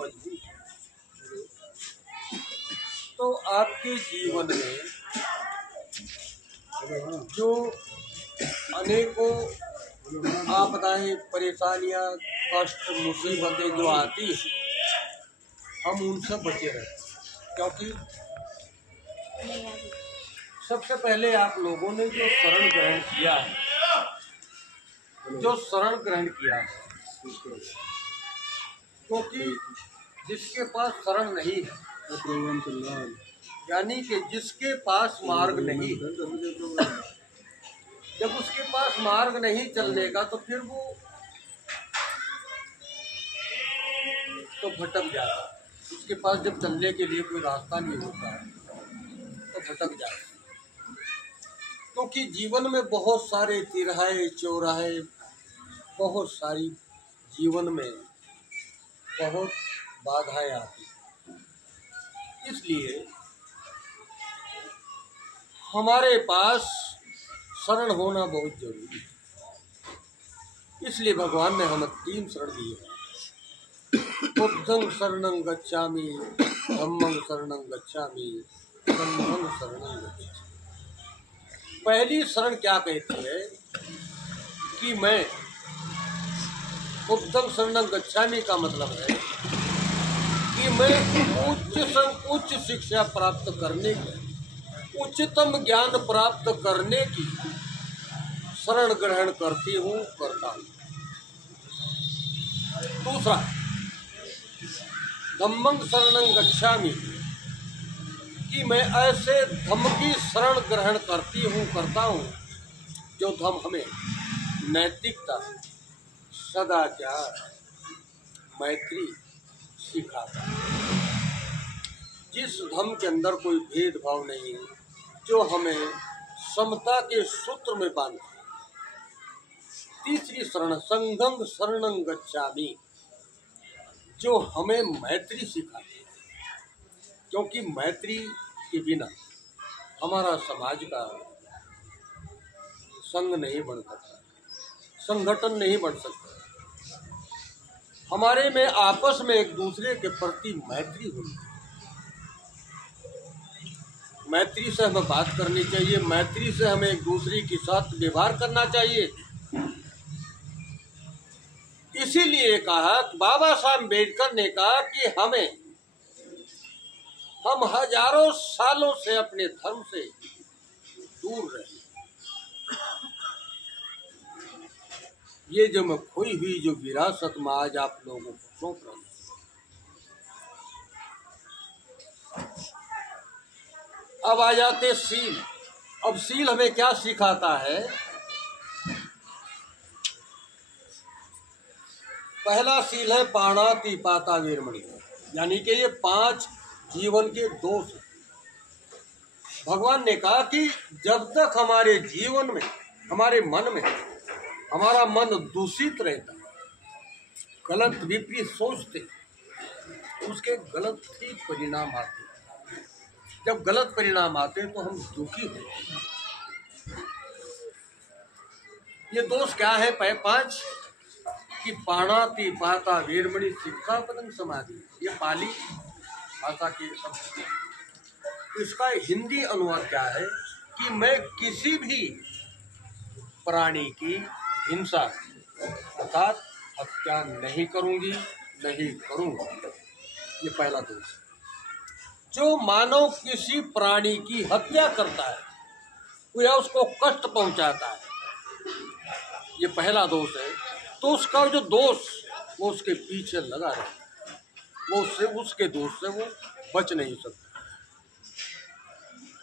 मजबूत है। तो आपके जीवन में जो अनेकों आपदाएं, परेशानियां, कष्ट, मुसीबतें जो आती हैं, हम उनसे बचे रहें। क्योंकि सबसे पहले आप लोगों ने जो शरण ग्रहण किया है, क्योंकि जिसके पास शरण नहीं है, यानी कि जिसके पास मार्ग नहीं, जब उसके पास मार्ग नहीं चलने का तो फिर वो तो भटक जाता है। उसके पास जब चलने के लिए कोई रास्ता नहीं होता है तो भटक जाता है। क्योंकि जीवन में बहुत सारे तिराहे चौराहे, बहुत सारी जीवन में बहुत बाधाएं आती, इसलिए हमारे पास शरण होना बहुत जरूरी है। इसलिए भगवान ने हमें 3 शरण दिए हैं। बुद्धं शरणं गच्छामि, धम्मं शरणं गच्छामि, संघं शरणं गच्छामि। पहली शरण क्या कहती है कि मैं बुद्धं शरणं गच्छामि का मतलब है कि मैं उच्च शिक्षा प्राप्त करने की, उच्चतम ज्ञान प्राप्त करने की शरण ग्रहण करता हूँ। दूसरा, धम्मं शरणं गच्छामि कि मैं ऐसे धम्म की शरण ग्रहण करता हूँ जो धम्म हमें नैतिकता, सदाचार, मैत्री सिखाता है। जिस धम्म के अंदर कोई भेदभाव नहीं, जो हमें समता के सूत्र में बांधता है। तीसरी शरण, संघं शरणं गच्छामि, जो हमें मैत्री सिखाती है। क्योंकि मैत्री के बिना हमारा समाज का संघ नहीं बन सकता, संगठन नहीं बन सकता। हमारे में आपस में एक दूसरे के प्रति मैत्री होनी चाहिए। मैत्री से हमें बात करनी चाहिए, मैत्री से हमें एक दूसरे के साथ व्यवहार करना चाहिए। इसीलिए कहा, बाबा साहब अम्बेडकर ने कहा कि हम हजारों सालों से अपने धर्म से दूर रहे। ये जो मैं खोई हुई जो विरासत में आज आप लोगों को सौंप रहा हूं। अब आ जाते सील। अब सील हमें क्या सिखाता है? पहला सील है पाणातिपाता वेरमणि, यानी कि ये 5 जीवन के दोष। भगवान ने कहा कि जब तक हमारे जीवन में, हमारे मन में, हमारा मन दूषित रहता, गलत विपरीत सोचते, उसके गलत ही परिणाम आते। जब गलत परिणाम आते तो हम दुखी होते। ये दोष क्या है? 5 कि पाणातिपाता वेरमणि सिक्खापदं समाधि। ये पाली भाषा के शब्द। इसका हिंदी अनुवाद क्या है कि मैं किसी भी प्राणी की हिंसा अर्थात हत्या नहीं करूंगी, नहीं करूंगा। ये पहला दोष। जो मानव किसी प्राणी की हत्या करता है या उसको कष्ट पहुंचाता है, ये पहला दोष है। तो उसका जो दोष वो उसके पीछे लगा रहता है, वो उसके दोष से वो बच नहीं सकता।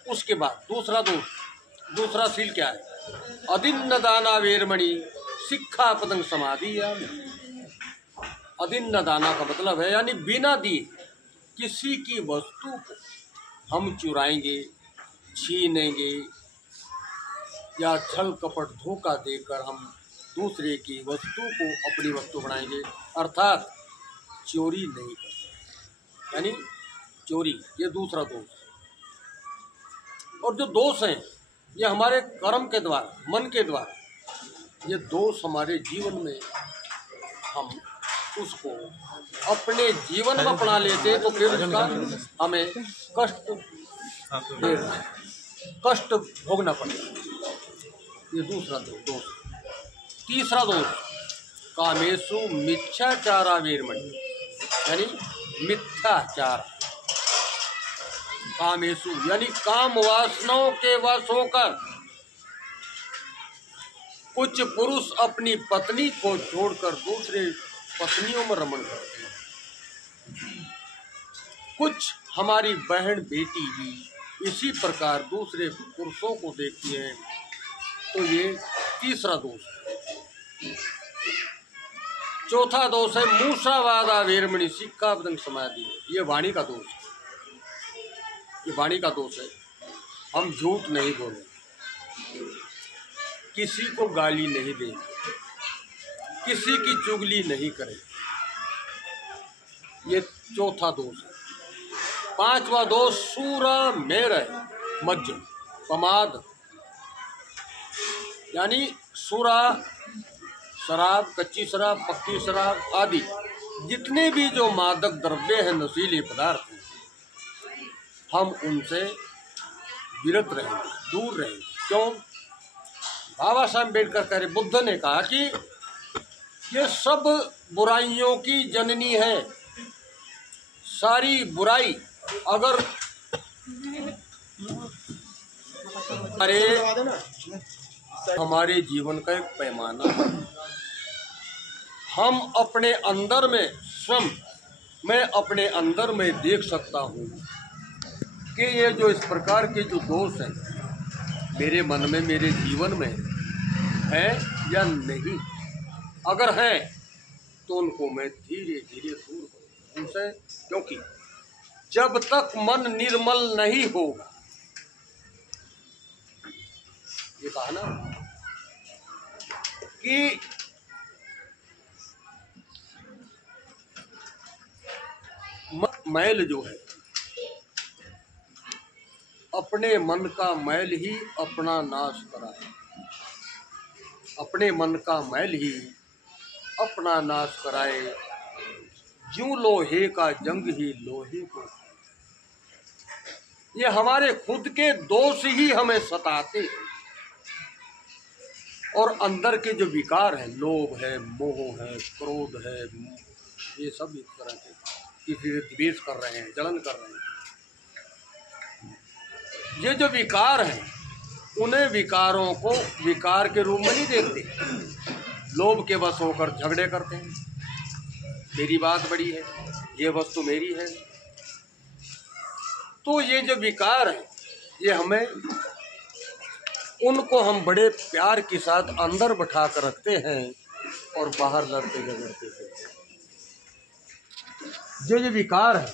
उसके बाद दूसरा दोष, दूसरा सील क्या है? अदिन्न दाना वेरमणि सिक्खापदं समाधियामि। अदिन्न दाना का मतलब है यानी बिना दिए किसी की वस्तु को हम चुराएंगे, छीनेंगे या छल कपट धोखा देकर हम दूसरे की वस्तु को अपनी वस्तु बनाएंगे, अर्थात चोरी नहीं करेंगे, यानी चोरी। ये दूसरा दोष है। और जो दोष हैं ये हमारे कर्म के द्वारा, मन के द्वारा, ये दोष हमारे जीवन में हम उसको अपने जीवन में अपना लेते तो फिर उसका हमें कष्ट भोगना पड़ेगा। ये दूसरा दोष। तीसरा दोष कामेशु मिथ्याचारा वीरमणि, यानी मिथ्याचार। कामेशु यानी काम वासनाओं के वश होकर कुछ पुरुष अपनी पत्नी को छोड़कर दूसरे पत्नियों में रमण करते हैं। कुछ हमारी बहन बेटी भी इसी प्रकार दूसरे पुरुषों को देखती हैं। तो ये तीसरा दोष है। चौथा दोष है मूषावादा वीरमणि सिक्कापदं समाधि। ये वाणी का दोष है। ये वाणी का दोष है। हम झूठ नहीं बोलें, किसी को गाली नहीं दें, किसी की चुगली नहीं करें। ये चौथा दोष है। पांचवा दोष सूरा मेरय मज्ज प्रमाद, यानी सूरा शराब, कच्ची शराब, पक्की शराब आदि जितने भी जो मादक द्रव्य हैं, नशीले पदार्थ हैं, हम उनसे विरत रहेंगे, दूर रहेंगे। क्यों? बाबा साहब अम्बेडकर कह रहे, बुद्ध ने कहा कि ये सब बुराइयों की जननी है। सारी बुराई अगर हमारे जीवन का एक पैमाना है। हम अपने अंदर में मैं अपने अंदर में देख सकता हूँ कि ये जो इस प्रकार के जो दोष हैं मेरे मन में, मेरे जीवन में है या नहीं। अगर है तो उनको मैं धीरे धीरे दूर करूँ उनसे, क्योंकि जब तक मन निर्मल नहीं होगा, ये कहा ना कि मैल जो है, अपने मन का मैल ही अपना नाश कराए। अपने मन का मैल ही अपना नाश कराए। यूं लोहे का जंग ही लोहे को। ये हमारे खुद के दोष ही हमें सताते हैं। और अंदर के जो विकार हैं, लोभ है, मोह है, क्रोध है, ये सब इस तरह के किसी से द्वेष कर रहे हैं, जलन कर रहे हैं। ये जो विकार हैं, उन्हें विकारों को विकार के रूप में नहीं देखते। लोभ के वश होकर झगड़े करते हैं, मेरी बात बड़ी है, ये वस्तु मेरी है। तो ये जो विकार है, ये हमें, उनको हम बड़े प्यार के साथ अंदर बैठा कर रखते हैं और बाहर लड़ते झगड़ते हैं। जो विकार है,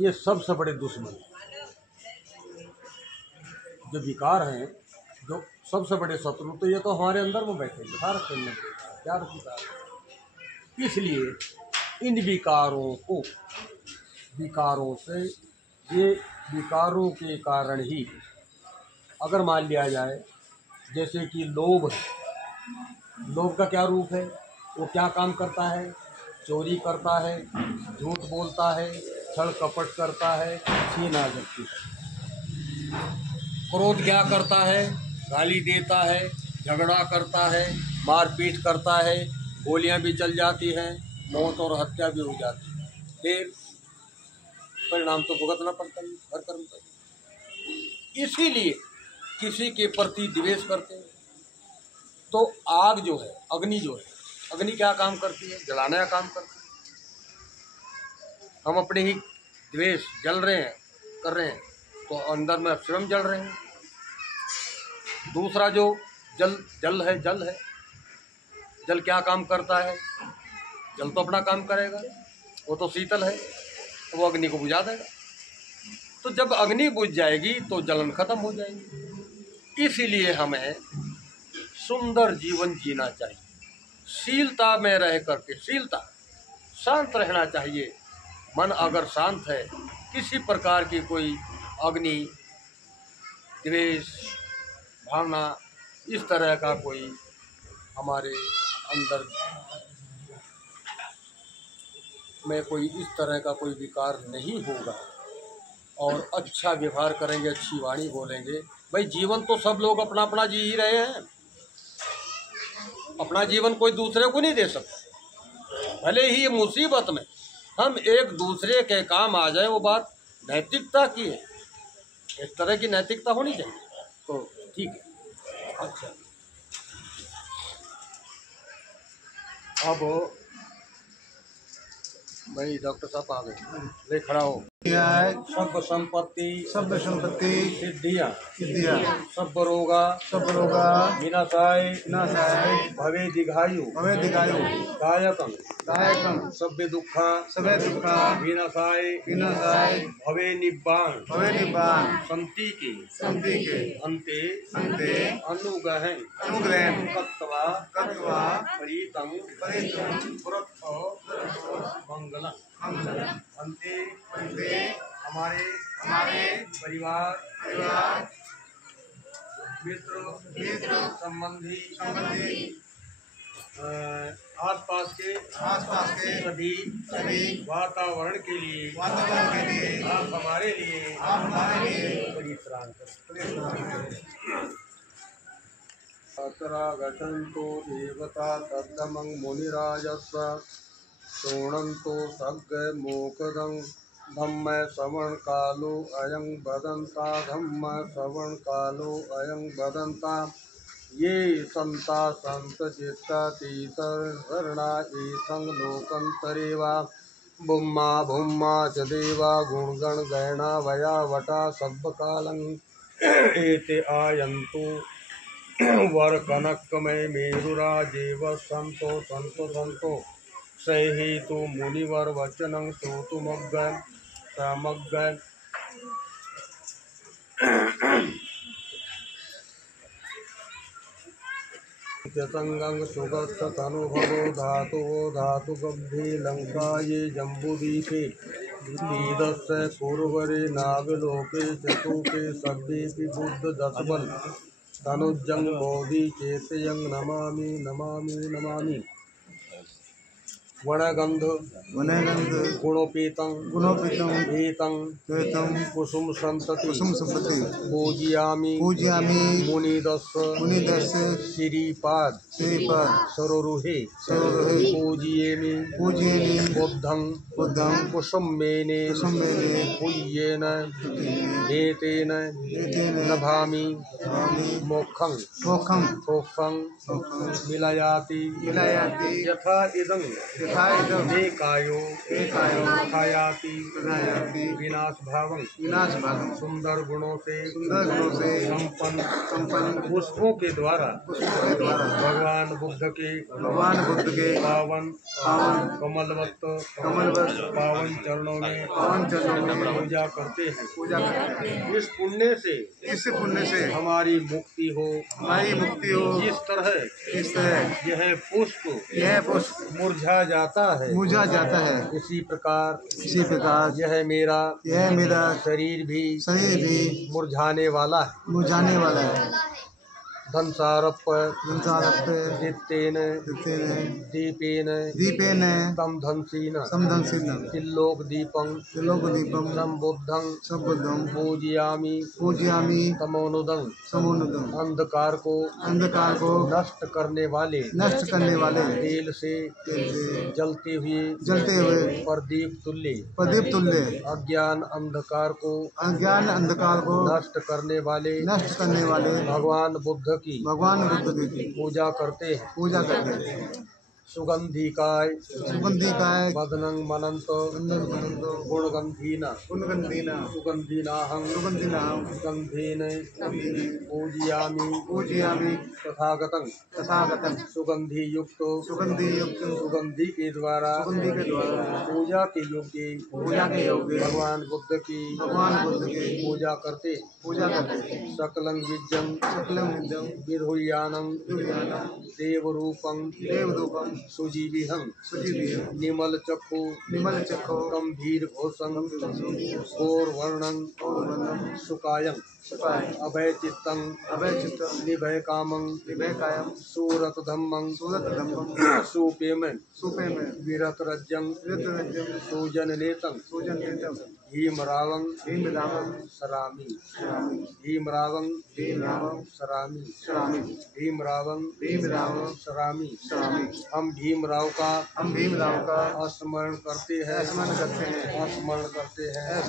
ये सबसे बड़े दुश्मन है। जो विकार हैं, जो सबसे बड़े शत्रु, तो ये तो हमारे अंदर में बैठे बिठा रखते हैं। क्या विकार? इसलिए इन विकारों से, ये विकारों के कारण ही अगर मान लिया जाए, जैसे कि लोभ है। लोभ का क्या रूप है? वो क्या काम करता है? चोरी करता है, झूठ बोलता है, छल कपट करता है, छीना झपटी करता है। क्रोध क्या करता है? गाली देता है, झगड़ा करता है, मारपीट करता है, गोलियां भी चल जाती हैं, मौत और हत्या भी हो जाती है। फिर परिणाम तो भुगतना पड़ता है हर कर्म का। इसीलिए किसी के प्रति द्वेष करते हैं। तो आग जो है, अग्नि जो है, अग्नि क्या काम करती है? जलाने का काम करती है। हम अपने ही द्वेष जल रहे हैं, कर रहे हैं, तो अंदर में स्वयं जल रहे हैं। दूसरा जो जल है, जल क्या काम करता है? जल तो अपना काम करेगा, वो तो शीतल है, तो वो अग्नि को बुझा देगा। तो जब अग्नि बुझ जाएगी तो जलन खत्म हो जाएगी। इसीलिए हमें सुंदर जीवन जीना चाहिए, शीलता में रह करके, शीलता, शांत रहना चाहिए। मन अगर शांत है, किसी प्रकार की कोई अग्नि, द्वेष भावना, इस तरह का कोई हमारे अंदर में कोई इस तरह का कोई विकार नहीं होगा और अच्छा व्यवहार करेंगे, अच्छी वाणी बोलेंगे। भाई जीवन तो सब लोग अपना अपना जी ही रहे हैं, अपना जीवन कोई दूसरे को नहीं दे सकता। भले ही मुसीबत में हम एक दूसरे के काम आ जाए, वो बात नैतिकता की है, इस तरह की नैतिकता होनी चाहिए। तो ठीक है। अच्छा, अब भाई डॉक्टर साहब आ गए, ले खड़ा हो। सब संपत्ति सिद्धियां सब रोगा विनाशाय भवे दीर्घायु दायकं सब दुखा विनाशाय भवे निब्बाण संति के अंते अनुग्रहण कत्वा परितं मंगलम अंते हमारे परिवार मित्र संबंधी आसपास के सभी वातावरण के लिए आप हमारे लिए परित्राण करें। अतरागतन्तो देवता तद्धमं मुनिराजस्व शृण्वन्तो सग्र मोकदं धम्म श्रवण कालो अयं वदन्ता धम्म श्रवण कालो अयं वदन्ता ये संता संत चित्ता तीसरणा एतं लोकंतरे वा भूम्मा च देवा गुणगण गैणा वया वटा सर्वकालं एते आयन्तु वर कनकमय मेरुराजेव संतो सही तो मुनिवर वचनं श्रोतुमग्ग समग्ग संगं सुगत तनुभवो धातु गंभीर लंका ये जम्बुदीपे नीदस्य पूर्वरे नागलोके चतुके सभ्येपि बुद्ध दशबल तनुजं मोदी चेतयं नमामि वनगंध गुणोपेतं एतं कुसुम संतति पूजयामि मुनिदस्य श्रीपाद सरोरुहे पूजयेमि बुद्धं कुसुमेने पूज्येन एतेन लभामि मोक्षं मिलयाति यथा इदं एकायो खायाति विनाश भावं सुंदर गुणों से संपन्न पुष्पों के द्वारा भगवान बुद्ध के पावन कमलवत पावन चरणों में पूजा करते हैं। इस पुण्य से हमारी मुक्ति हो जिस तरह यह पुष्प मुरझा जाता है इसी प्रकार यह मेरा शरीर भी मुरझाने वाला है। धनसारप्प दीप्तेन दीपेन तम धनसीन त्रिलोक दीपं संबुद्धं पूजयामि तमोनुदं अंधकार को नष्ट करने वाले तेल से जलते हुए प्रदीप तुल्य अज्ञान अंधकार को नष्ट करने वाले भगवान बुद्ध की पूजा करते हैं। सुगंधिकाय वदनं मनंत गुणगंधीना सुगंधीनाहं गंधेन पूजयामि तथागतं सुगंधि युक्त सुगंधि के द्वारा पूजा के योग्य भगवान बुद्ध की पूजा करते सकलं विज्जं विधुयानं देवरूपं सुजीविहं निमल चक्षु गंभीर घोषं घोरवर्णं सुकायं अभय चित्तं निभय कामं सूरत धम्मं सुपेमं विरत रज्जं सूजन नेतं भीमरावं सरामी भीमरावं सरामी भीमरावं सरामी। हम भीमराव का स्मरण करते हैं स्मरण करते हैं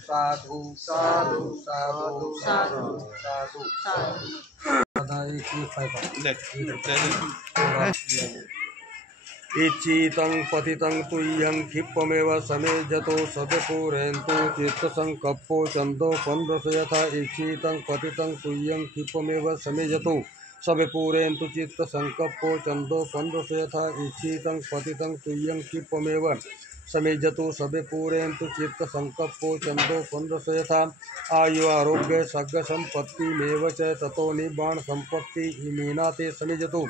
साधु साधु साधु साधु साधु। इच्छितं पतितं तुय्यं क्षिप्रमेव समेजतो सदपूरयन्तु चित्तसंकप्पो चन्दो पन्द्रस यथा। इच्छितं पतितं तुय्यं क्षिप्रमेव समेजतो सविपूरयन्तु चित्तसंकप्पो चन्दो पन्द्रस यथा। इच्छितं पतितं तुय्यं क्षिप्रमेव समेजतो सविपूरयन्तु चित्तसंकप्पो चन्दो पन्द्रस यथा। आयु आरोग्य सग्ग संपत्तिमेव च ततो निबाण संपत्ति इमीना ते समेजतो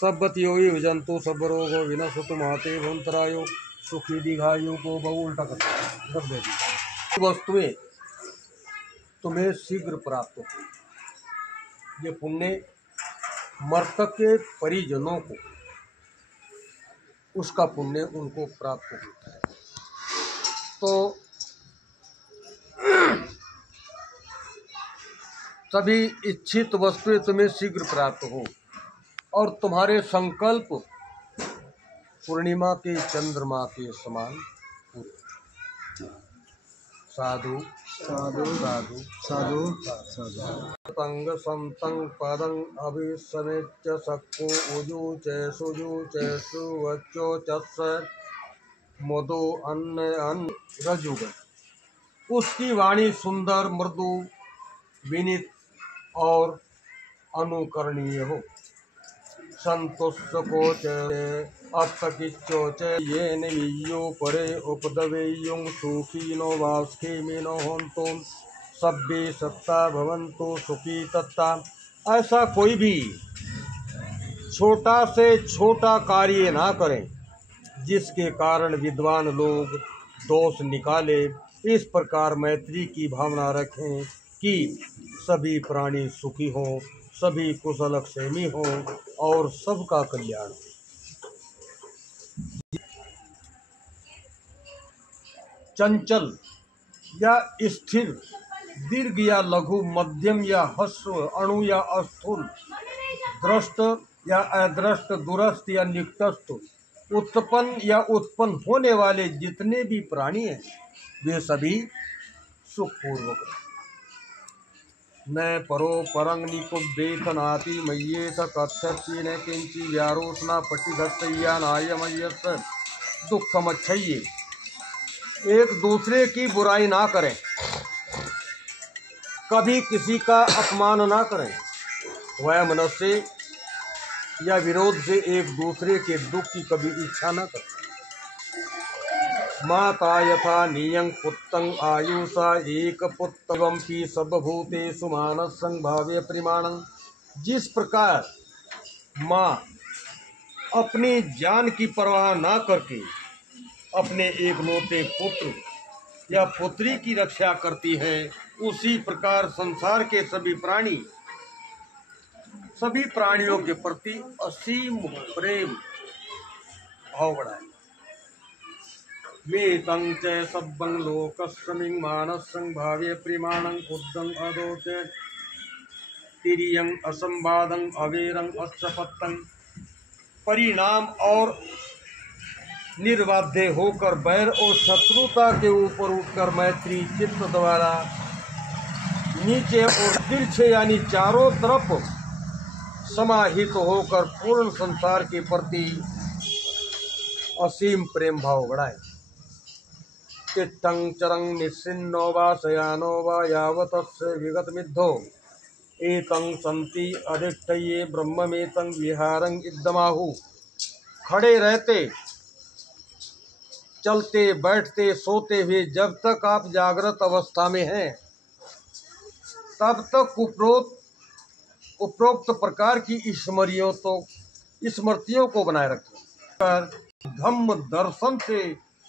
सब्बतियो विजंतु सब रोगो विनशतु माते भंतरायो सुखी दीर्घायु को बहु उल्टा कर देगी। वस्तुएं तुम्हें शीघ्र प्राप्त हो। ये पुण्य मृतक के परिजनों को उसका पुण्य उनको प्राप्त होता है। तो सभी इच्छित वस्तुएं तुम्हें शीघ्र प्राप्त हो और तुम्हारे संकल्प पूर्णिमा के चंद्रमा के समान पूरे। साधु साधु साधु साधु साधु तंग संतं पदं अभिसमेत्य सक्को उजु च सुवच्चो चस्स मधु अन्न रजुग। उसकी वाणी सुंदर मृदु विनीत और अनुकरणीय हो। संतुष्टको च अर्थकिच्चो च येन वियो परे उपदवेयुं सुखिनो वास्खेमिनो होन्तु सभ्ये सत्ता भवन्तु सुखी तत्ता। ऐसा कोई भी छोटा से छोटा कार्य ना करें जिसके कारण विद्वान लोग दोष निकाले। इस प्रकार मैत्री की भावना रखें कि सभी प्राणी सुखी हों, सभी कुशलक्षेमी हों और सबका कल्याण। चंचल या स्थिर, दीर्घ या लघु, मध्यम या ह्रस्व, अणु या स्थूल, दृष्ट या अदृष्ट, दूरस्थ या निकटस्थ, उत्पन्न या उत्पन्न होने वाले जितने भी प्राणी हैं वे सभी सुखपूर्वक हैं। न परो परंग निकुब्बेथनाति मय्येथ कथ्यति न किंचि व्यारोचना पटिधत्तय्या नायमय्यस दुःखमच्छय्ये। एक दूसरे की बुराई ना करें, कभी किसी का अपमान ना करें, वह मनुष्य या विरोध से एक दूसरे के दुख की कभी इच्छा न करें। माता यथा नियं पुत्रं आयुषा एक पुत्रवं की सर्वभूतेषु मानसं भाव्य परिमाणं। जिस प्रकार माँ अपनी जान की परवाह ना करके अपने एकलौते पुत्र या पुत्री की रक्षा करती है, उसी प्रकार संसार के सभी प्राणियों के प्रति असीम प्रेम भाव बढ़ाए। वेतं च सब्बं लोकस्मिं मानसं भाव्य परिमाणं उद्धं अदोच तिरियं असंवादं अवेरं अक्षपत्तं। परिणाम और निर्बाध्य होकर बैर और शत्रुता के ऊपर उठकर मैत्री चित्त द्वारा नीचे और दिल से यानी चारों तरफ समाहित होकर पूर्ण संसार के प्रति असीम प्रेम भाव बढ़ाए। चित्तं चरं निस्सिन्नो वा शयानो वा यावतस्य विगतमिद्धो एतं संति अधिष्ठये ब्रह्ममेतं विहारं इदमाहु। खड़े रहते, चलते, बैठते, सोते हुए जब तक आप जागृत अवस्था में हैं तब तक उपरोक्त प्रकार की स्मृतियों तो स्मृतियों को बनाए रखे पर धम्म दर्शन से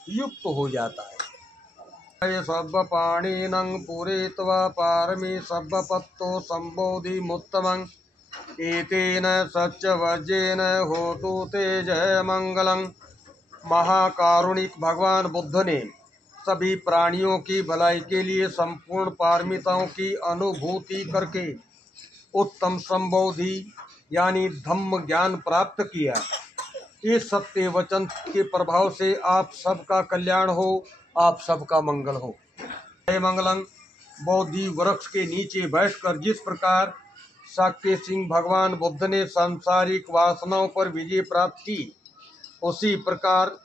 युक्त हो जाता है। सब पाणिनं पूरयित्वा पारमी सब्बपत्तो संबोधि मुत्तमं एतेन सच्चवज्रेन होतु ते जय मंगलं। महाकारुणिक भगवान बुद्ध ने सभी प्राणियों की भलाई के लिए संपूर्ण पारमिताओं की अनुभूति करके उत्तम संबोधि यानी धम्म ज्ञान प्राप्त किया। इस सत्य वचन के प्रभाव से आप सबका कल्याण हो, आप सबका मंगल हो। जय मंगलम। बोधि वृक्ष के नीचे बैठकर जिस प्रकार शाक्य सिंह भगवान बुद्ध ने सांसारिक वासनाओं पर विजय प्राप्त की, उसी प्रकार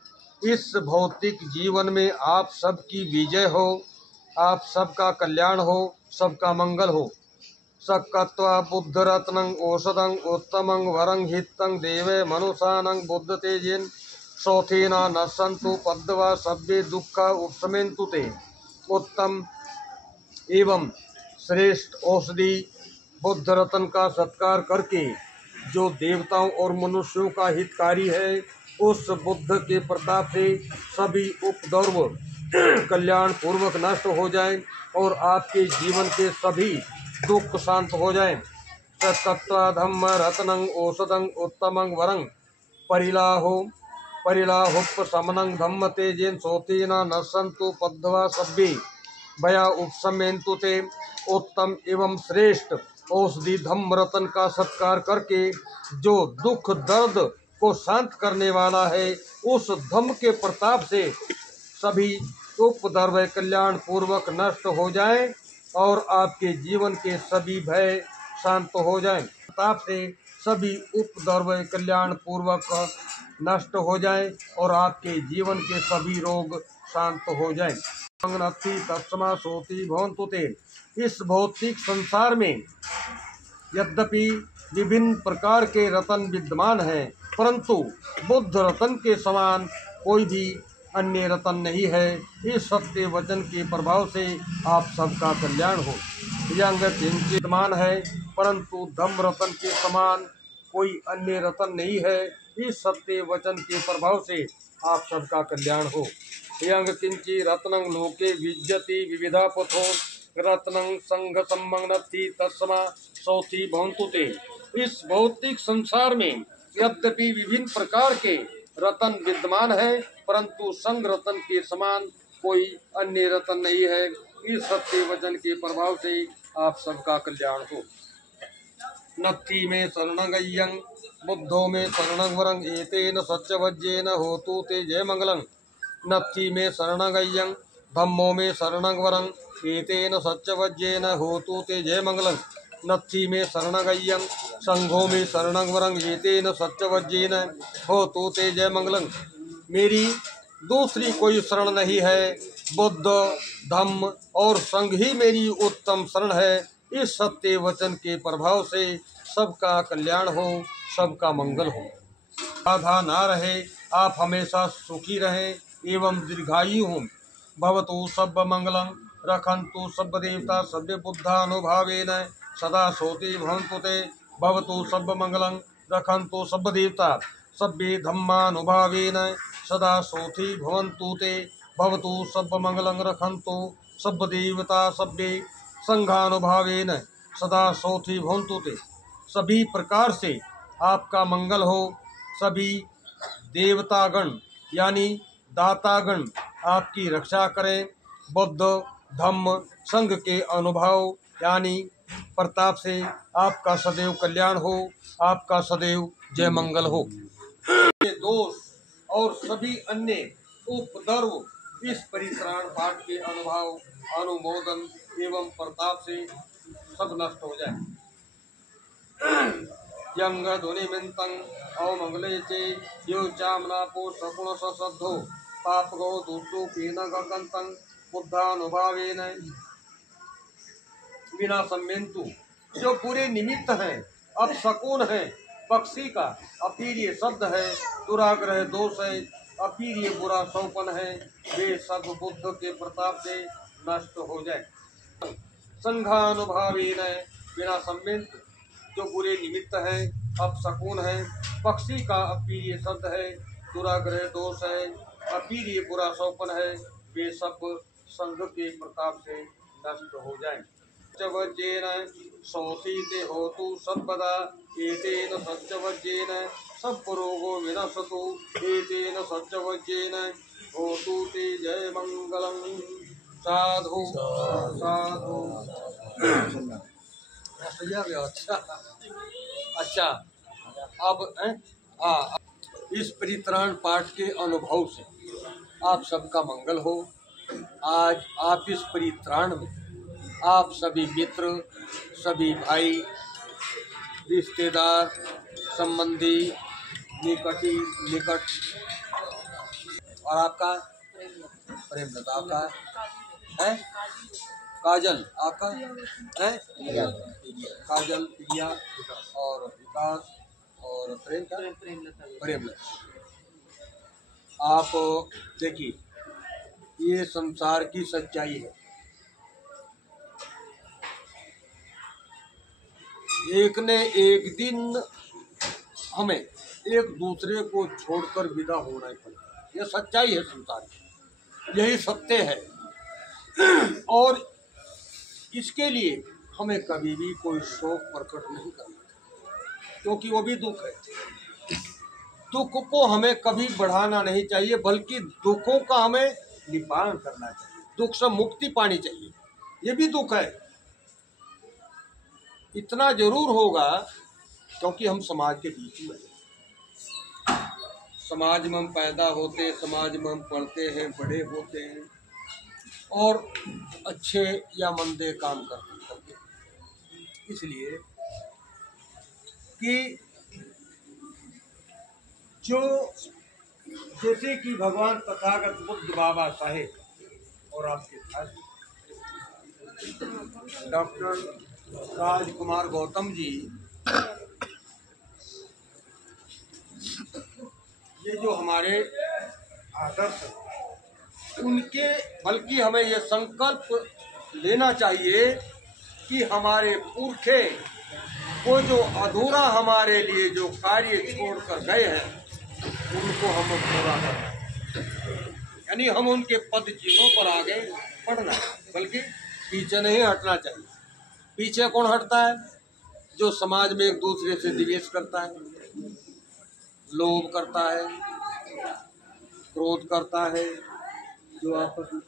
इस भौतिक जीवन में आप सबकी विजय हो, आप सबका कल्याण हो, सबका मंगल हो। सक्कत्वा बुद्ध रत्नं औषधं उत्तमं वरं हितं देवे मनुषानं बुद्ध तेजेन सौथेना न संतु पद्वा सभ्य दुख उपशमेन्तु ते। उत्तम एवं श्रेष्ठ औषधि बुद्ध रत्न का सत्कार करके जो देवताओं और मनुष्यों का हितकारी है, उस बुद्ध के प्रताप से सभी उपद्रव कल्याण पूर्वक नष्ट हो जाएं और आपके जीवन के सभी दुख शांत हो जाएं। तत्त्वा धम्म रत्नं औषधं उत्तमं वरं परिलाहुप समनं धम्म तेजेन सोतेना न संतु पद्वा सभ्ये भया उपशमेन्तु ते। उत्तम एवं श्रेष्ठ औषधि धम्म रत्न का सत्कार करके जो दुख दर्द को शांत करने वाला है, उस धम्म के प्रताप से सभी उपद्रव कल्याण पूर्वक नष्ट हो जाएं और आपके जीवन के सभी भय शांत हो जाएं। प्रताप से सभी उपद्रव कल्याण पूर्वक नष्ट हो जाएं और आपके जीवन के सभी रोग शांत हो जाएं। तत्समा सोति भवन्तु ते। इस भौतिक संसार में यद्यपि विभिन्न प्रकार के रत्न विद्यमान हैं, परंतु बुद्ध रत्न के समान कोई भी अन्य रत्न नहीं है। इस सत्य वचन के प्रभाव से आप सबका कल्याण हो। यंग विद्यमान है, परंतु धम्म रत्न के समान कोई अन्य रत्न नहीं है। इस सत्य वचन के प्रभाव से आप सबका कल्याण हो। यंग किंची रत्नं लोके विद्यति विविधा पथो रत्नं संघ संमग्नति तस्मा सौथी भवन्तु ते। इस भौतिक संसार में यद्यपि विभिन्न प्रकार के रत्न विद्यमान है, परंतु संग रत्न के समान कोई अन्य रत्न नहीं है। इस सत्य वचन के प्रभाव से आप सबका कल्याण हो। नत्थि में शरणं गय्यं बुद्धो में शरणं वरं एतेन सच्चवज्रेन होतु ते जय मंगलं। नत्थि में शरणं गय्यं धम्मो में शरणं वरं एतेन सच्चवज्रेन होतु ते जय मंगलं। नत्थि में शरणं गय्यं संघो में शरणं वरं एतेन सच्चवज्रेन होतु ते जय मंगलं। मेरी दूसरी कोई शरण नहीं है, बुद्ध धम्म और संघ ही मेरी उत्तम शरण है। इस सत्य वचन के प्रभाव से सबका कल्याण हो, सबका मंगल हो। बाधा ना रहे, आप हमेशा सुखी रहें एवं दीर्घायु हों। भवतु सब मंगलम रखन्तु सब देवता सभ्य बुद्धानुभावेन सदा सोति भवन्तु ते। भवतु सब मंगलम रखन्तु सब देवता सभ्य धम्मानुभावेन सदा सोति भवन्तु ते। भवतु सब मंगलम रखन्तु सब देवता सभ्य संघानुभावेन सदा सोति भवन्तु ते। सभी प्रकार से आपका मंगल हो। सभी देवतागण यानी दातागण आपकी रक्षा करें। बुद्ध धम्म संघ के अनुभव यानी प्रताप से आपका सदैव कल्याण हो, आपका सदैव जय मंगल हो। दोष और सभी अन्य उपद्रव इस परित्राण पाठ के अनुभव अनुमोदन एवं प्रताप से सब नष्ट हो जाए। यंग ध्वनि मिंतं अवमंगले चे यो चामनापो सगुण सद्धो पाप गो दुष्टो पीन गंतं बुद्धानुभावेन बिना सम्मेन्तु। जो पूरे निमित्त हैं, अपशकुन है, पक्षी का अपीर्य शब्द है, दुराग्रह दोष है, अपीर्य बुरा सौपन है, वे सब बुद्ध के प्रताप से नष्ट हो जाए। संघानुभावेन बिना सम्मेन्तु। जो बुरे निमित्त है, अपशकुन है, पक्षी का अप्रिय शब्द है, दुराग्रह दोष है, अप्रिय बुरा सौपन है, वे सब संग के प्रताप से नष्ट हो जाए। सत्यवज्रेन शोषिते होतु सर्वदा, एतेन सत्यवज्रेन सर्वरोगो विनशतु, एतेन सत्यवज्रेन होतु ते जय मंगलम। साधु साधु। अच्छा अब इस परित्राण पाठ के अनुभव से आप सबका मंगल हो। आज आप इस परित्राण में आप सभी मित्र, सभी भाई, रिश्तेदार, संबंधी, निकट और आपका प्रेमलता, आपका है काजल, आपका है काजल, प्रिया और विकास और प्रेमलता। आप देखिए, ये संसार की सच्चाई है। एक ने एक दिन हमें एक दूसरे को छोड़कर विदा होना ही पड़ेगा। यह सच्चाई है संसार की, यही सत्य है। और इसके लिए हमें कभी भी कोई शोक प्रकट नहीं करना, क्योंकि वो भी दुख है। दुख को हमें कभी बढ़ाना नहीं चाहिए, बल्कि दुखों का हमें निवारण करना चाहिए, दुख से मुक्ति पानी चाहिए। ये भी दुख है, इतना जरूर होगा क्योंकि हम समाज के बीच में, समाज में हम पैदा होते, समाज में हम पढ़ते हैं, बड़े होते हैं और अच्छे या मंदे काम करते हैं। इसलिए कि जो जैसे कि भगवान तथागत बुद्ध बाबा साहेब और आपके साथ डॉक्टर राजकुमार गौतम जी, ये जो हमारे आदर्श हैं, उनके बल्कि हमें ये संकल्प लेना चाहिए कि हमारे पुरखे वो जो अधूरा हमारे लिए जो कार्य छोड़कर गए हैं उनको हम पूरा करना, यानी हम उनके पद चिन्हों पर आगे बढ़ना, बल्कि पीछे नहीं हटना चाहिए। पीछे कौन हटता है? जो समाज में एक दूसरे से द्वेष करता है, लोभ करता है, क्रोध करता है, जो आपस में,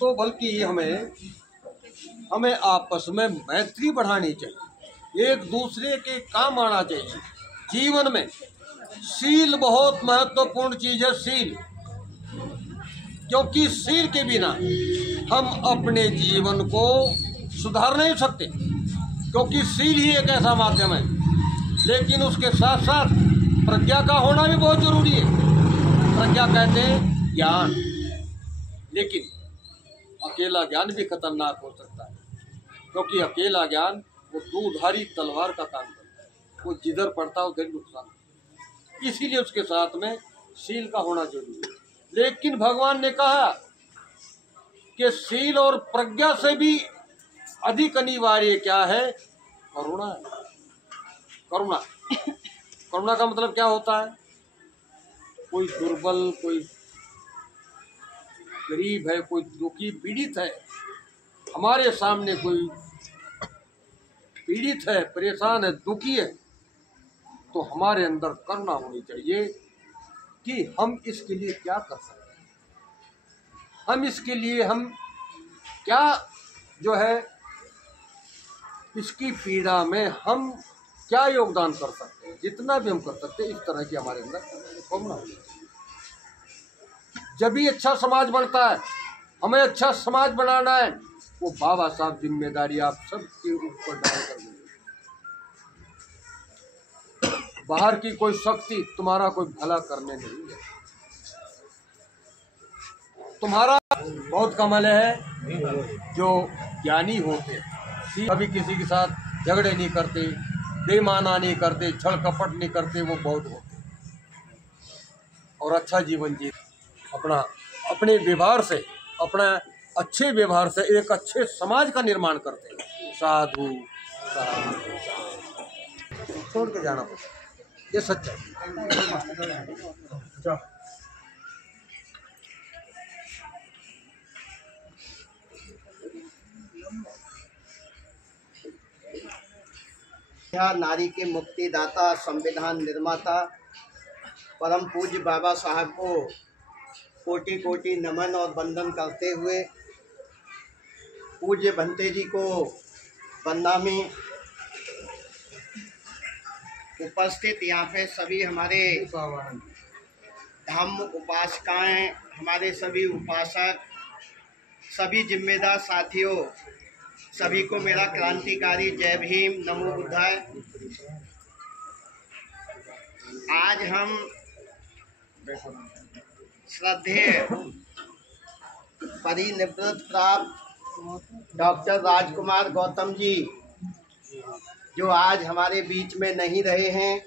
तो बल्कि हमें आपस में मैत्री बढ़ानी चाहिए, एक दूसरे के काम आना चाहिए। जीवन में शील बहुत महत्वपूर्ण चीज है, शील, क्योंकि शील के बिना हम अपने जीवन को सुधार नहीं सकते, क्योंकि शील ही एक ऐसा माध्यम है। लेकिन उसके साथ साथ प्रज्ञा का होना भी बहुत जरूरी है। प्रज्ञा कहते हैं ज्ञान, लेकिन अकेला ज्ञान भी खतरनाक हो सकता है, क्योंकि अकेला ज्ञान वो दूधारी तलवार का काम करता है, वो जिधर पड़ता है उधर नुकसान। इसीलिए उसके साथ में शील का होना जरूरी है। लेकिन भगवान ने कहा कि शील और प्रज्ञा से भी अधिक अनिवार्य क्या है? करुणा है। करुणा करुणा का मतलब क्या होता है? कोई दुर्बल, कोई गरीब है, कोई दुखी पीड़ित है, हमारे सामने कोई पीड़ित है, परेशान है, दुखी है, तो हमारे अंदर करुणा होनी चाहिए कि हम इसके लिए क्या कर सकते हैं, हम इसके लिए हम क्या जो है इसकी पीड़ा में हम क्या योगदान कर सकते हैं। जितना भी हम कर सकते हैं, इस तरह की हमारे अंदर करुणा होनी चाहिए। जब भी अच्छा समाज बनता है, हमें अच्छा समाज बनाना है, वो बाबा साहब जिम्मेदारी आप सबके ऊपर डालकर देंगे। बाहर की कोई शक्ति तुम्हारा कोई भला करने नहीं है। तुम्हारा बहुत कमाल है जो ज्ञानी होते हैं, कभी किसी के साथ झगड़े नहीं करते, बेईमाना नहीं करते, छल कपट नहीं करते, वो बहुत होते और अच्छा जीवन जी अपने व्यवहार से, अपना अच्छे व्यवहार से एक अच्छे समाज का निर्माण करते हैं। साधु साधु। छोड़ के जाना पड़ता, ये सच्चाई। नारी के मुक्तिदाता, संविधान निर्माता परम पूज्य बाबा साहब को कोटि कोटि नमन और वंदन करते हुए पूज्य भंते जी को वंदना में उपस्थित यहाँ पे सभी हमारे धम्म उपासकाएं, हमारे सभी उपासक, सभी जिम्मेदार साथियों, सभी को मेरा क्रांतिकारी जय भीम, नमो बुद्धाय। आज हम श्रद्धेय परिनिवृत्त प्राप्त डॉक्टर राजकुमार गौतम जी, जो आज हमारे बीच में नहीं रहे हैं,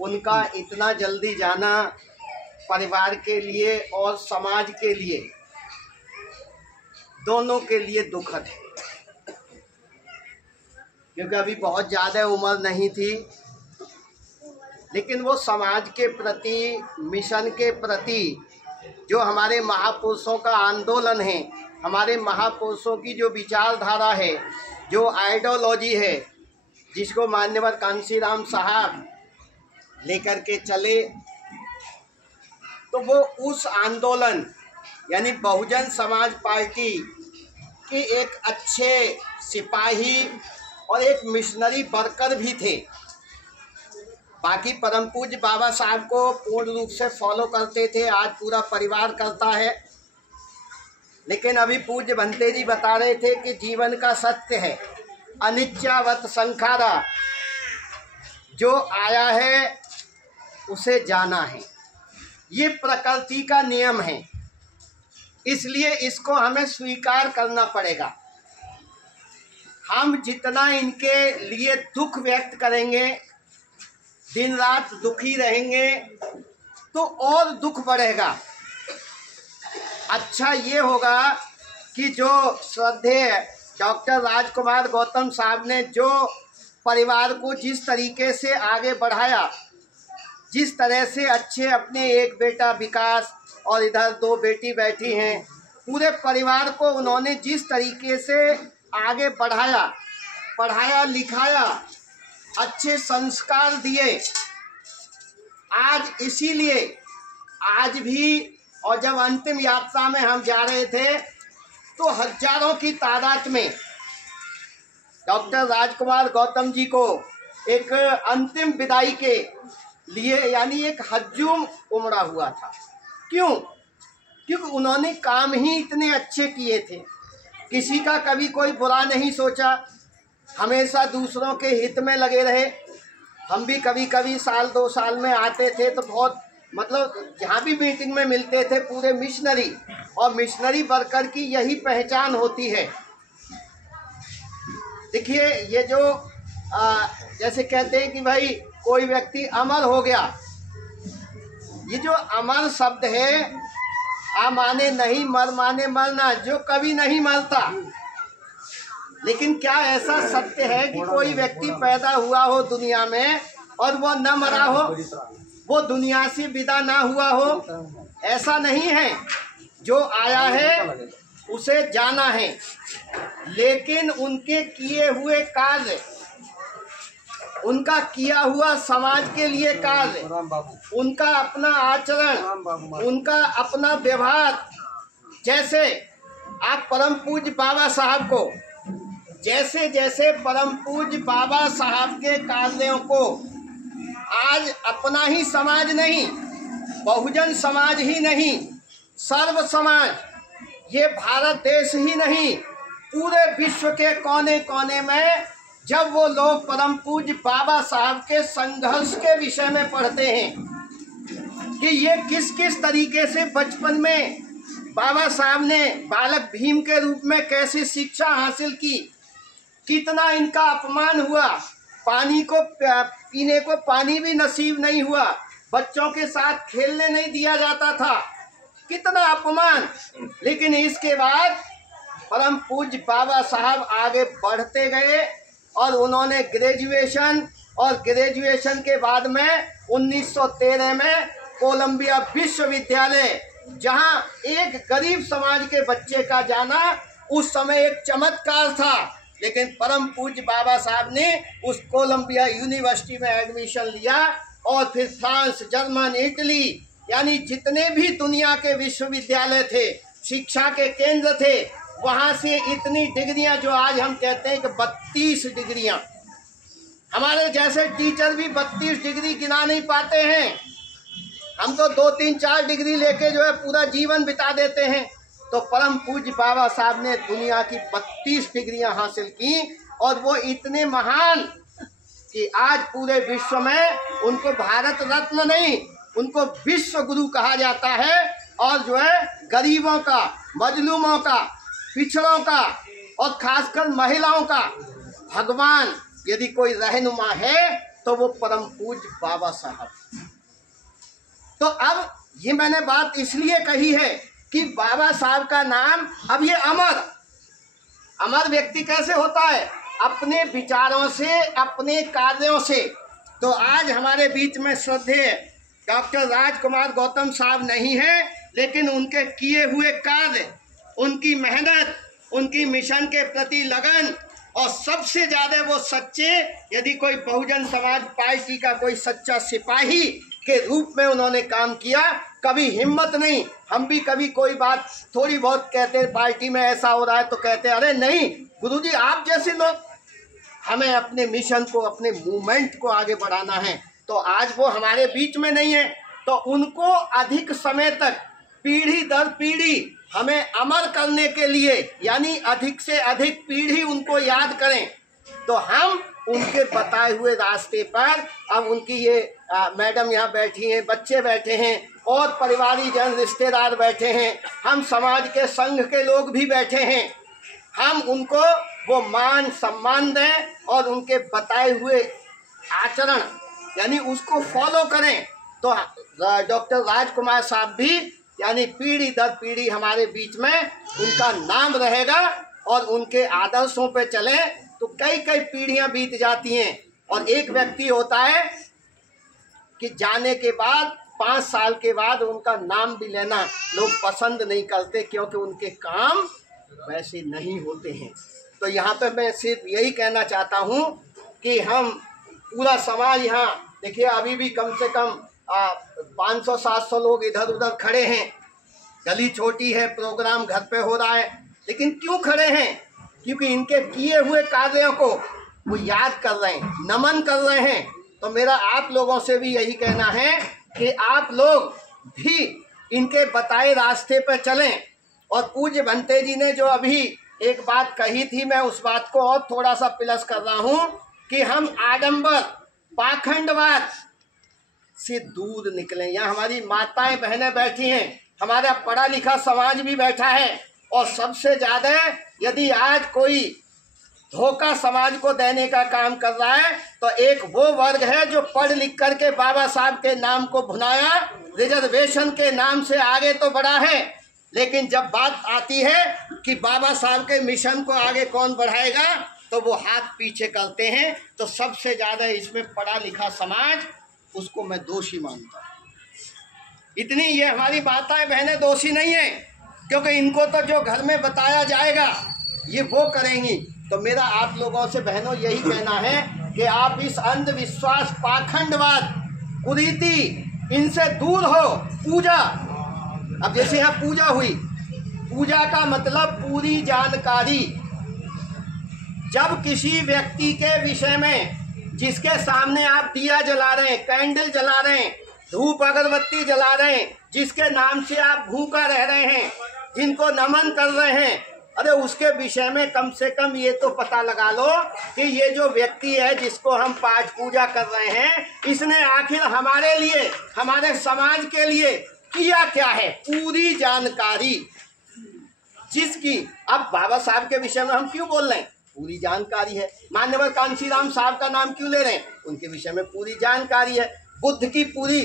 उनका इतना जल्दी जाना परिवार के लिए और समाज के लिए, दोनों के लिए दुखद है। क्योंकि अभी बहुत ज़्यादा उम्र नहीं थी, लेकिन वो समाज के प्रति, मिशन के प्रति, जो हमारे महापुरुषों का आंदोलन है, हमारे महापुरुषों की जो विचारधारा है, जो आइडियोलॉजी है, जिसको मान्यवर कांशीराम साहब लेकर के चले, तो वो उस आंदोलन यानी बहुजन समाज पार्टी के एक अच्छे सिपाही और एक मिशनरी वर्कर भी थे। बाकी परम पूज्य बाबा साहब को पूर्ण रूप से फॉलो करते थे, आज पूरा परिवार करता है। लेकिन अभी पूज्य भंते जी बता रहे थे कि जीवन का सत्य है, अनित्यावत संखारा, जो आया है उसे जाना है, ये प्रकृति का नियम है, इसलिए इसको हमें स्वीकार करना पड़ेगा। हम जितना इनके लिए दुख व्यक्त करेंगे, दिन रात दुखी रहेंगे, तो और दुख बढ़ेगा। अच्छा ये होगा कि जो श्रद्धेय डॉक्टर राजकुमार गौतम साहब ने जो परिवार को जिस तरीके से आगे बढ़ाया, जिस तरह से अच्छे अपने एक बेटा विकास और इधर 2 बेटी बैठी हैं, पूरे परिवार को उन्होंने जिस तरीके से आगे बढ़ाया, पढ़ाया लिखाया, अच्छे संस्कार दिए, आज इसीलिए आज भी, और जब अंतिम यात्रा में हम जा रहे थे तो हजारों की तादाद में डॉक्टर राजकुमार गौतम जी को एक अंतिम विदाई के लिए यानी एक हजूम उमड़ा हुआ था। क्यों? क्योंकि उन्होंने काम ही इतने अच्छे किए थे, किसी का कभी कोई बुरा नहीं सोचा, हमेशा दूसरों के हित में लगे रहे। हम भी कभी कभी साल 2 साल में आते थे तो बहुत मतलब जहाँ भी मीटिंग में मिलते थे, पूरे मिशनरी और मिशनरी वर्कर की यही पहचान होती है। देखिए ये जो जैसे कहते हैं कि भाई कोई व्यक्ति अमर हो गया, ये जो अमर शब्द है, आ माने नहीं, मर माने मरना, जो कभी नहीं मरता। लेकिन क्या ऐसा सत्य है कि कोई व्यक्ति पैदा हुआ हो दुनिया में और वो न मरा हो, वो दुनिया से विदा ना हुआ हो? ऐसा नहीं है। जो आया है उसे जाना है, लेकिन उनके किए हुए कार्य, उनका किया हुआ समाज के लिए कार्य, उनका अपना आचरण, उनका अपना व्यवहार, जैसे आप परम पूज्य बाबा साहब को, जैसे जैसे परम पूज्य बाबा साहब के कार्यों को आज अपना ही समाज नहीं, बहुजन समाज ही नहीं, सर्व समाज, ये भारत देश ही नहीं, पूरे विश्व के कोने कोने में जब वो लोग परम पूज्य बाबा साहब के संघर्ष के विषय में पढ़ते हैं कि ये किस किस तरीके से बचपन में बाबा साहब ने बालक भीम के रूप में कैसे शिक्षा हासिल की, कितना इनका अपमान हुआ, पानी को पीने को पानी भी नसीब नहीं हुआ, बच्चों के साथ खेलने नहीं दिया जाता था, कितना अपमान। लेकिन इसके बाद परम पूज्य बाबा साहब आगे बढ़ते गए और उन्होंने ग्रेजुएशन और ग्रेजुएशन के बाद में 1913 में कोलंबिया विश्वविद्यालय, जहां एक गरीब समाज के बच्चे का जाना उस समय एक चमत्कार था, लेकिन परम पूज्य बाबा साहब ने उस कोलंबिया यूनिवर्सिटी में एडमिशन लिया और फिर फ्रांस, जर्मन, इटली, यानी जितने भी दुनिया के विश्वविद्यालय थे, शिक्षा के केंद्र थे, वहां से इतनी डिग्रियां, जो आज हम कहते हैं कि 32 डिग्रियां, हमारे जैसे टीचर भी 32 डिग्री गिना नहीं पाते हैं। हम तो 2, 3, 4 डिग्री लेके जो है पूरा जीवन बिता देते हैं। तो परम पूज्य बाबा साहब ने दुनिया की 32 डिग्रियां हासिल की और वो इतने महान कि आज पूरे विश्व में उनको भारत रत्न नहीं, उनको विश्व गुरु कहा जाता है। और जो है गरीबों का, मजलूमों का, पिछड़ों का और खासकर महिलाओं का भगवान यदि कोई रहनुमा है तो वो परम पूज्य बाबा साहब। तो अब ये मैंने बात इसलिए कही है कि बाबा साहब का नाम, अब ये अमर व्यक्ति कैसे होता है? अपने विचारों से, अपने कार्यों से। तो आज हमारे बीच में श्रद्धेय डॉक्टर राजकुमार गौतम साहब नहीं है, लेकिन उनके किए हुए कार्य, उनकी मेहनत, उनकी मिशन के प्रति लगन और सबसे ज़्यादा वो सच्चे, यदि कोई बहुजन समाज पार्टी का कोई सच्चा सिपाही के रूप में उन्होंने काम किया, कभी हिम्मत नहीं। हम भी कभी कोई बात थोड़ी बहुत कहते हैं, पार्टी में ऐसा हो रहा है तो कहते हैं अरे नहीं गुरुजी, आप जैसे लोग, हमें अपने मिशन को, अपने मूवमेंट को आगे बढ़ाना है। तो आज वो हमारे बीच में नहीं है, तो उनको अधिक समय तक, पीढ़ी दर पीढ़ी हमें अमर करने के लिए, यानी अधिक से अधिक पीढ़ी उनको याद करें, तो हम उनके बताए हुए रास्ते पर, अब उनकी ये मैडम यहाँ बैठी हैं, बच्चे बैठे हैं और परिवारी जन, रिश्तेदार बैठे हैं, हम समाज के संघ के लोग भी बैठे हैं, हम उनको वो मान सम्मान दें और उनके बताए हुए आचरण, यानी उसको फॉलो करें। तो डॉक्टर राजकुमार साहब भी, यानी पीढ़ी दर पीढ़ी हमारे बीच में उनका नाम रहेगा और उनके आदर्शों पे चलें तो कई कई पीढ़ियां बीत जाती हैं। और एक व्यक्ति होता है कि जाने के बाद 5 साल के बाद उनका नाम भी लेना लोग पसंद नहीं करते, क्योंकि उनके काम वैसे नहीं होते हैं। तो यहाँ पे मैं सिर्फ यही कहना चाहता हूँ कि हम पूरा समाज, यहाँ देखिए अभी भी कम से कम 500-700 लोग इधर उधर खड़े हैं, गली छोटी है, प्रोग्राम घर पे हो रहा है, लेकिन क्यों खड़े हैं? क्योंकि इनके किए हुए कार्यों को वो याद कर रहे हैं, नमन कर रहे हैं। तो मेरा आप लोगों से भी यही कहना है कि आप लोग भी इनके बताए रास्ते पर चलें। और पूज्य भंते जी ने जो अभी एक बात कही थी, मैं उस बात को और थोड़ा सा प्लस कर रहा हूँ कि हम आडंबर, पाखंडवाद से दूर निकलें। यहाँ हमारी माताएं बहनें बैठी हैं, हमारा पढ़ा लिखा समाज भी बैठा है, और सबसे ज़्यादा यदि आज कोई धोखा समाज को देने का काम कर रहा है तो एक वो वर्ग है जो पढ़ लिख करके बाबा साहब के नाम को भुनाया, रिजर्वेशन के नाम से आगे तो बढ़ा है, लेकिन जब बात आती है कि बाबा साहब के मिशन को आगे कौन बढ़ाएगा तो वो हाथ पीछे करते हैं। तो सबसे ज़्यादा इसमें पढ़ा लिखा समाज, उसको मैं दोषी मानता हूँ। इतनी ये हमारी माताएं बहनें दोषी नहीं है, क्योंकि इनको तो जो घर में बताया जाएगा ये वो करेंगी। तो मेरा आप लोगों से बहनों यही कहना है कि आप इस अंधविश्वास, पाखंडवाद, कुरीति, इनसे दूर हो। पूजा, अब जैसे यहाँ पूजा हुई, पूजा का मतलब पूरी जानकारी। जब किसी व्यक्ति के विषय में, जिसके सामने आप दिया जला रहे हैं, कैंडल जला रहे हैं, धूप अगरबत्ती जला रहे हैं, जिसके नाम से आप भूखा रह रहे हैं, जिनको नमन कर रहे हैं, अरे उसके विषय में कम से कम ये तो पता लगा लो कि ये जो व्यक्ति है जिसको हम पाठ पूजा कर रहे हैं, इसने आखिर हमारे लिए, हमारे समाज के लिए किया क्या है। पूरी जानकारी जिसकी, अब बाबा साहब के विषय में हम क्यों बोल रहे हैं, पूरी जानकारी है। मान्यवर कांशीराम साहब का नाम क्यों ले रहे हैं, उनके विषय में पूरी जानकारी है। बुद्ध की पूरी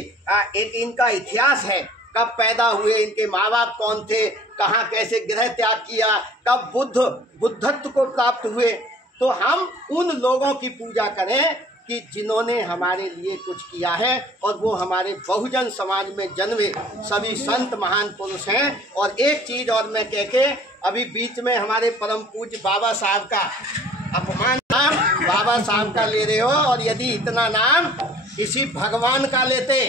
एक इनका इतिहास है, कब पैदा हुए, इनके माँ बाप कौन थे, कहाँ कैसे गृह त्याग किया, कब बुद्धत्व को प्राप्त हुए। तो हम उन लोगों की पूजा करें कि जिन्होंने हमारे लिए कुछ किया है, और वो हमारे बहुजन समाज में जन्मे सभी संत महान पुरुष हैं। और एक चीज़ और मैं कह के, अभी बीच में हमारे परम पूज्य बाबा साहब का अपमान नाम बाबा साहब का ले रहे हो, और यदि इतना नाम किसी भगवान का लेते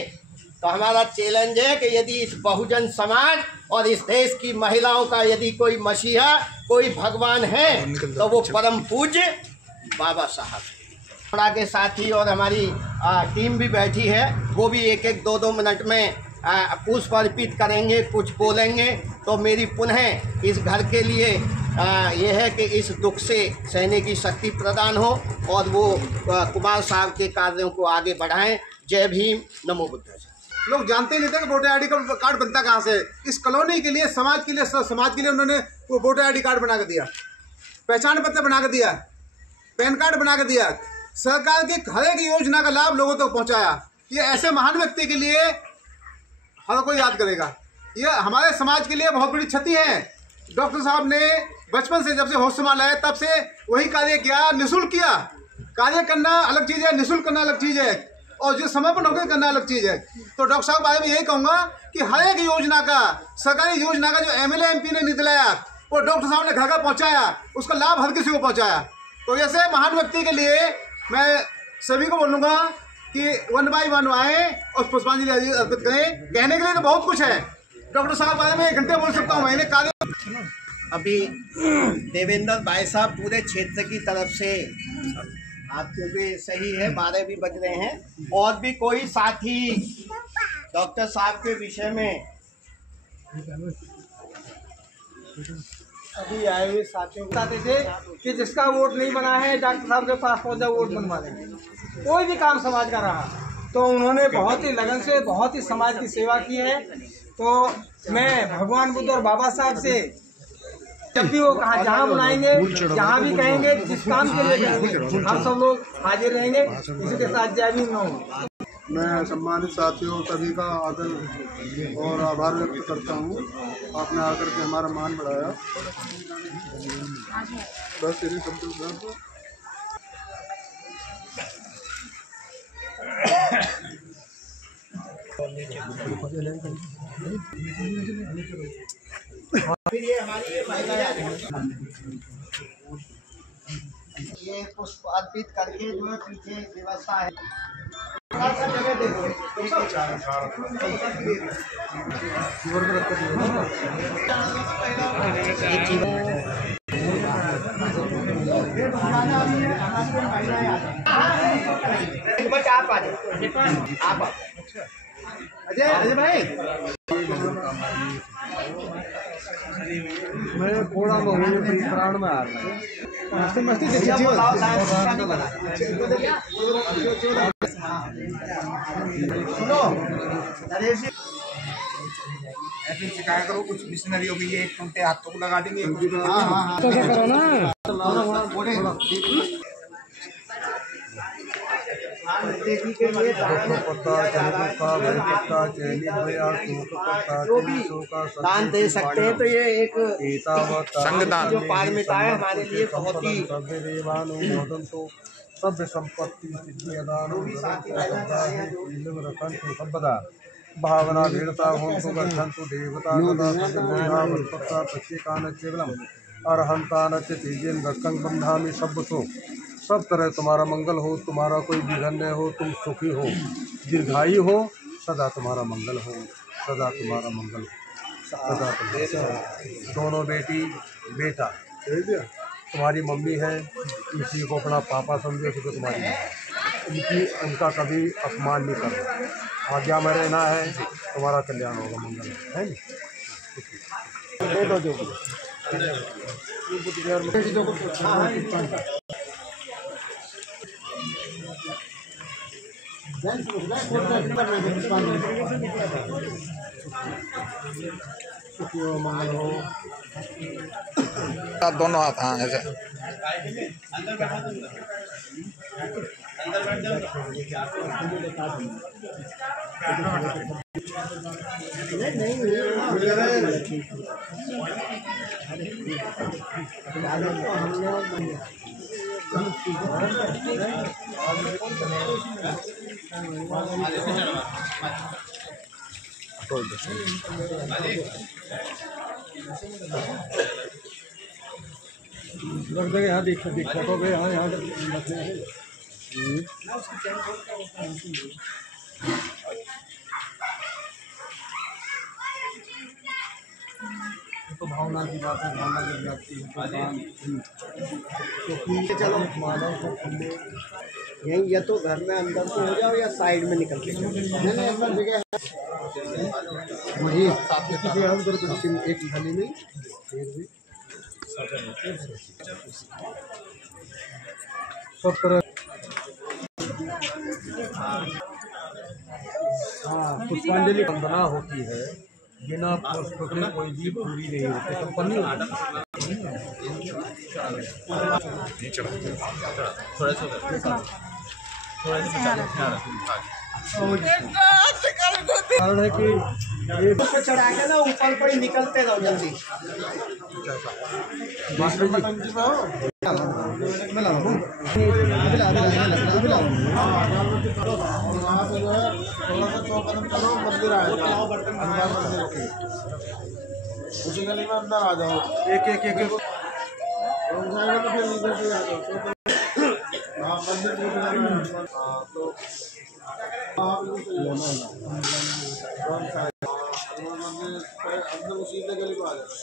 तो हमारा चैलेंज है कि यदि इस बहुजन समाज और इस देश की महिलाओं का यदि कोई मसीहा, कोई भगवान है, तो वो परम पूज्य बाबा साहब के साथी और हमारी टीम भी बैठी है, वो भी एक एक दो मिनट में पुष्प अर्पित करेंगे, कुछ बोलेंगे। तो मेरी पुनः इस घर के लिए ये है कि इस दुख से सहने की शक्ति प्रदान हो, और वो कुमार साहब के कार्यों को आगे बढ़ाएं। जय भीम, नमो बुद्धाय। लोग जानते ही नहीं थे कि वोटर आईडी कार्ड बनता कहाँ से। इस कॉलोनी के लिए, समाज के लिए उन्होंने वो वोटर आईडी कार्ड बना कर दिया, पहचान पत्र बना कर दिया, पैन कार्ड बना कर दिया, सरकार की हर एक योजना का लाभ लोगों तक पहुंचाया। ये ऐसे महान व्यक्ति के लिए हर कोई याद करेगा। ये हमारे समाज के लिए बहुत बड़ी क्षति है। डॉक्टर साहब ने बचपन से, जब से होश संभाला है, तब से वही कार्य किया, निःशुल्क किया। कार्य करना अलग चीज़ है, निःशुल्क करना अलग चीज़ है, और जो समय पर नौकरी करना अलग चीज़ है। तो डॉक्टर साहब बारे में यही कहूँगा कि हर एक योजना का, सरकारी योजना का जो MLA MP ने नहीं दिलाया, वो डॉक्टर साहब ने घर घर पहुँचाया, उसका लाभ हर किसी को पहुँचाया। तो ऐसे महान व्यक्ति के लिए मैं सभी को बोलूँगा कि 1 बाय 1 आए और पुष्पांजलि अर्पित करें। कहने के लिए तो बहुत कुछ है, डॉक्टर साहब बारे में 1 घंटे बोल सकता हूँ। मैंने कार्य अभी देवेंद्र भाई साहब पूरे क्षेत्र की तरफ से, आपके भी सही है, 12 भी बज रहे हैं, और भी कोई साथी डॉक्टर साहब के विषय में अभी आए हुए साथियों को बताते थे कि जिसका वोट नहीं बना है डॉक्टर साहब के पास पहुंचा, वोट बनवा देंगे। कोई भी काम समाज का रहा तो उन्होंने बहुत ही लगन से, बहुत ही समाज की सेवा की है। तो मैं भगवान बुद्ध और बाबा साहब से जब भी वो कहा, जहाँ बुलाएंगे, जहाँ भी कहेंगे, जिस काम के लिए कहेंगे, हम सब लोग हाजिर रहेंगे। इसी के साथ जय भीम। मैं सम्मानित साथियों सभी का आदर और आभार व्यक्त करता हूँ। आपने आकर के हमारा मान बढ़ाया। बस यही सब। फिर ये हमारी ये पुष्प अर्पित करके जो है पीछे व्यवस्था है, जगह देखो। आप आ जाओ, आप अजय भाई। मैं थोड़ा प्राण में आ रहा हूँ। मस्ती से सुनो, ऐसे शिकायत करो। कुछ मिशनरी हो गई है, एक उनके हाथों को लगा देंगे। दान दे सकते हैं। तो ये एक संगदान जो पारमिता है हमारे लिए बहुत ही सभ्य संपत्ति भावना भीड़ता होन्तु गच्छन्तु देवता प्रत्येकान अर्हंतान तेजेन रक्षं बंधामि शब्दो। सब तरह तुम्हारा मंगल हो, तुम्हारा कोई विघ्न न हो, तुम सुखी हो, दीर्घायु हो, सदा तुम्हारा मंगल हो, सदा तुम्हारा मंगल हो, सदा तुम्हारा। दोनों बेटी बेटा, तुम्हारी मम्मी है, किसी को अपना पापा समझो, किसी को तुम्हारी, उनका कभी अपमान नहीं करना। आज्ञा में रहना है, तुम्हारा कल्याण होगा, मंगल है नहीं। दोनों हाथ, हाँ ऐसे। लग जाएगा यहाँ देख फोटो पे यहाँ यहाँ तो भावना की बात है, भावना की व्याप्ति है। चलो मानव को खुले यही या तो घर में अंदर से हो जाओ या साइड में निकल के जाओ। वही एक थाली में सब तरह हाँ पुष्पांजलि वंदना होती है, बिना पुष्प के कोई भी पूरी नहीं होती। तो पन्नी कारण है कि ये उसको चढ़ा के ना ऊपर पर ही निकलते रहो जल्दी। मंदिर आएगा, उसी गली में अंदर आ जाओ। एक एक एक तो फिर इधर से आ जाओ। हाँ मंदिर अंदर उसी गली में आ जाओ।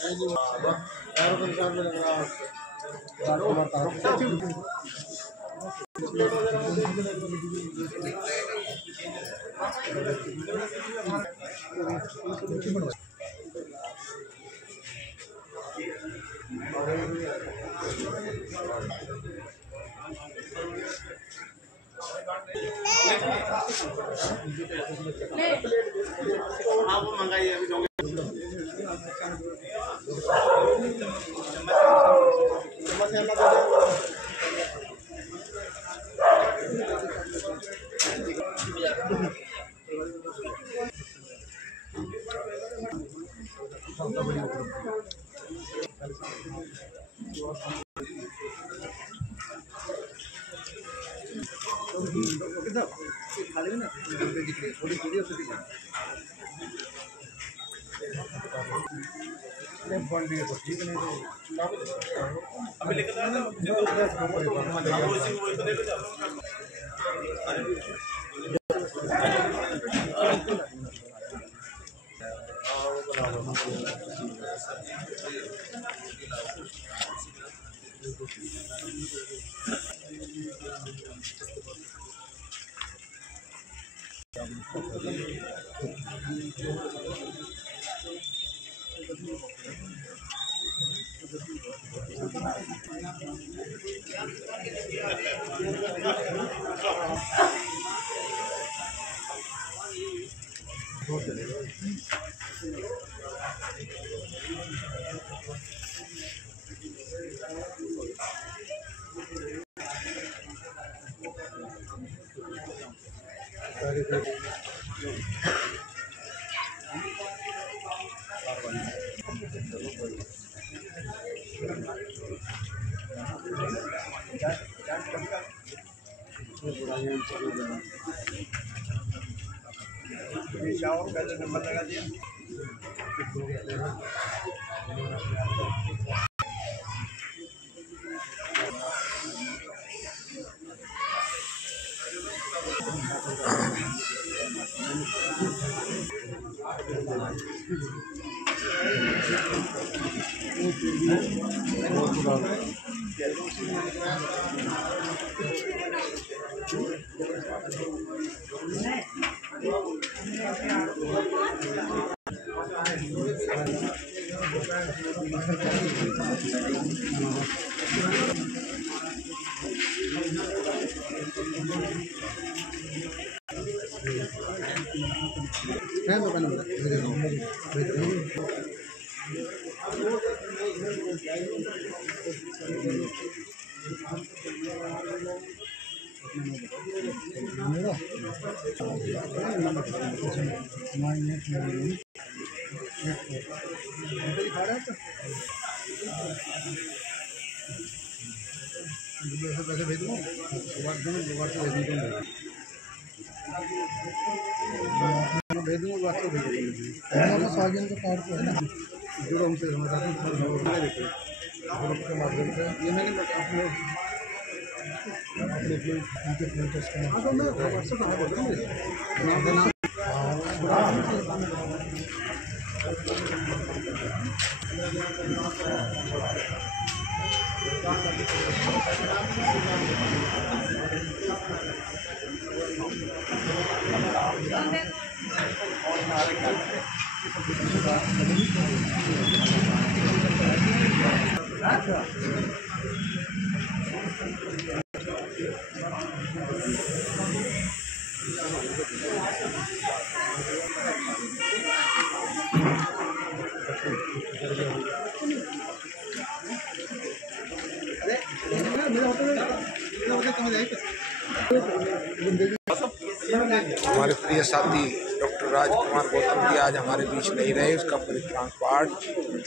हमारे प्रिय साथी डॉक्टर राजकुमार गौतम जी आज हमारे बीच नहीं रहे। उसका परित्राण पाठ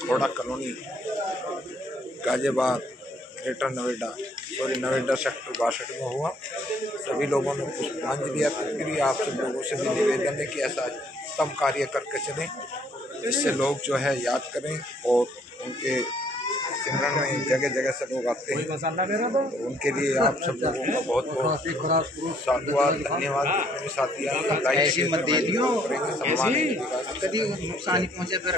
थोड़ा colony Ghaziabad greater Noida sector 62 में हुआ। सभी लोगों ने पुष्पांजलि अर्पित करी। आप सब लोगों से भी निवेदन है कि ऐसा उत्तम कार्य करके चलें, जिससे लोग जो है याद करें और उनके सिमरन में जगह जगह से लोग आते हैं। तो उनके लिए आप सब लोगों का बहुत बहुत साधुवाद, धन्यवाद। साथी ऐसी मत दे दियो, कभी नुकसान ही पहुंचे। फिर